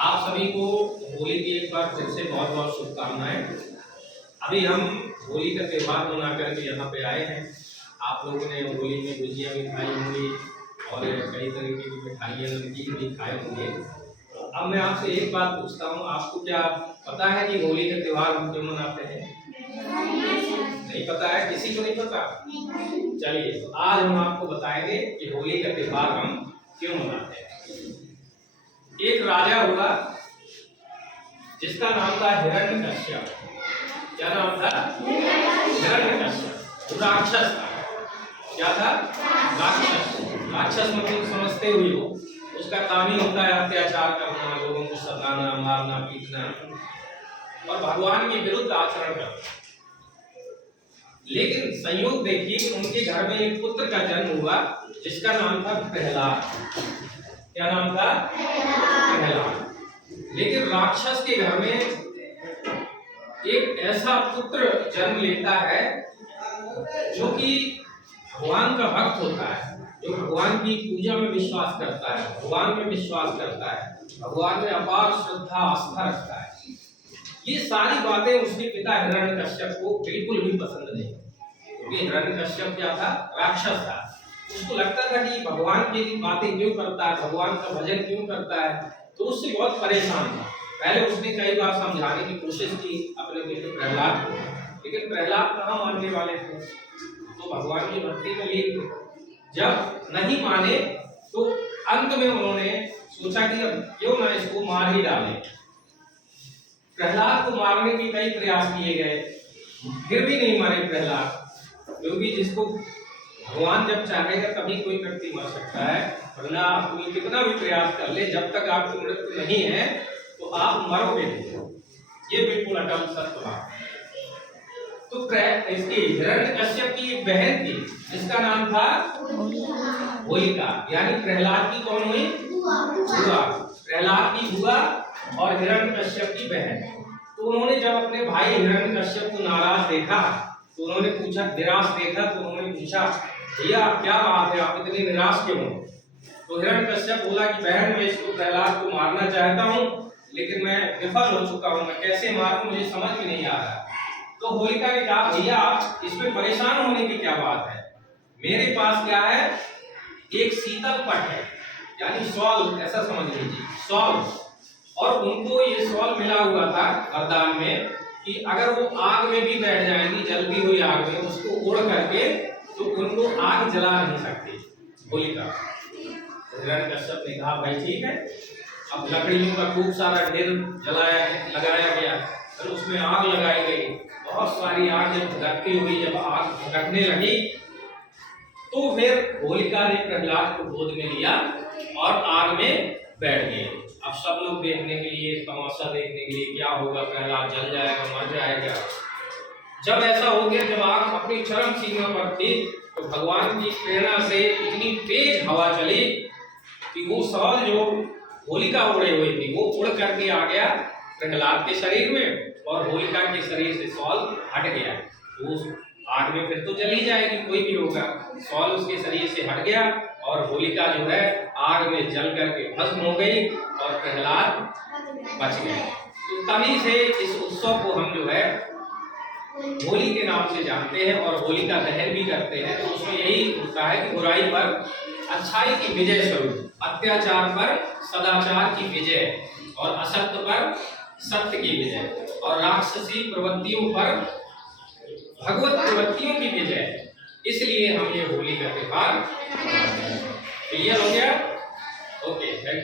आप सभी को होली की एक बार फिर से बहुत बहुत शुभकामनाएं। अभी हम होली का त्यौहार मना करके यहाँ पे आए हैं। आप लोगों ने होली में गुजिया भी खाई होंगी और कई तरीके की मिठाइयाँ नमकीन भी खाए होंगे। अब मैं आपसे एक बात पूछता हूँ, आपको क्या पता है कि होली का त्यौहार हम क्यों मनाते हैं? नहीं पता है? किसी को नहीं पता? चलिए, तो आज हम आपको बताएंगे कि होली का त्यौहार हम क्यों मनाते हैं। एक राजा हुआ जिसका नाम था हिरण्यकश्यप। क्या नाम था? हिरण्यकश्यप। राक्षस था। क्या था? राक्षस। राक्षस मतलब समझते हुए हो, उसका काम ही होता है अत्याचार करना, लोगों को सताना, मारना, पीटना और भगवान के विरुद्ध आचरण करना। लेकिन संयोग देखिए कि उनके घर में एक पुत्र का जन्म हुआ जिसका नाम था प्रहलाद। क्या नाम था? प्रहलाद। लेकिन राक्षस के घर में एक ऐसा पुत्र जन्म लेता है जो कि भगवान का भक्त होता है, जो भगवान की पूजा में विश्वास करता है, भगवान में विश्वास करता है, भगवान में अपार श्रद्धा आस्था रखता है। ये सारी बातें उसके पिता हिरण्यकश्यप को बिल्कुल भी पसंद नहीं, क्योंकि हिरण्यकश्यप क्या था? राक्षस था। उसको लगता था कि भगवान की बातें क्यों करता है, भगवान का भजन क्यों करता है, तो उससे बहुत परेशान था। पहले उसने कई बार समझाने की कोशिश की अपने बेटे प्रहलाद को, लेकिन प्रहलाद कहाँ मानने वाले थे, तो भगवान की भक्ति में लीन थे। जब नहीं माने तो अंत में उन्होंने सोचा कि अब क्यों ना इसको मार ही डालें। प्रहलाद को मारने के कई प्रयास किए गए, फिर भी नहीं मारे प्रहलाद, क्योंकि जिसको भगवान जब चाहेगा तभी कोई व्यक्ति मर सकता है, वरना कोई कितना भी प्रयास कर ले, जब तक आपकी मृत्यु नहीं है तो आप मरोगे नहीं। ये बिल्कुल अटल सत्य बात। तो इसकी हिरण्यकश्यप की एक बहन थी जिसका नाम था होलिका, यानी प्रहलाद की कौन हुई? बुआ। प्रहलाद की बुआ और हिरण्यकश्यप की बहन। तो उन्होंने जब अपने भाई हिरण्यकश्यप को नाराज देखा तो उन्होंने पूछा, निराश देखा तो उन्होंने पूछा, भैया क्या बात है, आप इतने निराश क्यों हो? तो हिरण्यकश्यप बोला कि बहन, मैं इसको प्रहलाद को मारना चाहता हूँ, लेकिन मैं विफल हो चुका हूँ, मैं कैसे मारूं मुझे समझ में नहीं आ रहा। तो होलिका ने कहा, भैया आप इसमें परेशान होने की क्या बात है, मेरे पास क्या है, एक शीतल पट है, यानी शॉल, ऐसा समझ लीजिए शॉल। और उनको ये शॉल मिला हुआ था वरदान में कि अगर वो आग में भी बैठ जाएंगी, जलती हुई आग में, उसको ओढ़ करके, तो उनको आग जला नहीं सकती होलिका। हिरण्यकश्यप ने कहा, भाई ठीक है। अब लकड़ियों का खूब सारा ढेर लगाया गया, फिर उसमें आग लगाई गई। बहुत सारी आग जब भड़कती हुई, जब आग भड़कने लगी, तो फिर होलिका ने प्रहलाद को गोद में लिया और आग में बैठ गए। अब सब लोग देखने के लिए, तमाशा देखने के लिए, क्या होगा, प्रहलाद जल जाएगा, मर जाएगा। जब ऐसा हो गया, जब आग अपनी चरम सीमा पर थी, तो भगवान की प्रेरणा से इतनी तेज हवा चली कि वो शॉल जो होलिका ओढ़े हुई थी वो उड़ करके आ गया प्रहलाद के शरीर में, और होलिका के शरीर से शॉल हट गया। तो उस आग में फिर तो जल ही जाएगी, कोई भी होगा। शॉल उसके शरीर से हट गया और होलिका जो है आग में जल करके भस्म हो गई और प्रहलाद बच गए। तो तभी से इस उत्सव को हम जो है होली के नाम से जानते हैं और होलिका दहन भी करते हैं। तो उसमें यही होता है कि बुराई पर अच्छाई की विजय स्वरूप, अत्याचार पर सदाचार की विजय, और असत्य पर सत्य की विजय, और राक्षसी प्रवृत्तियों पर भगवत प्रवृत्तियों की विजय। इसलिए हम ये होली का त्योहार क्लियर हो गया? Okay, thank you.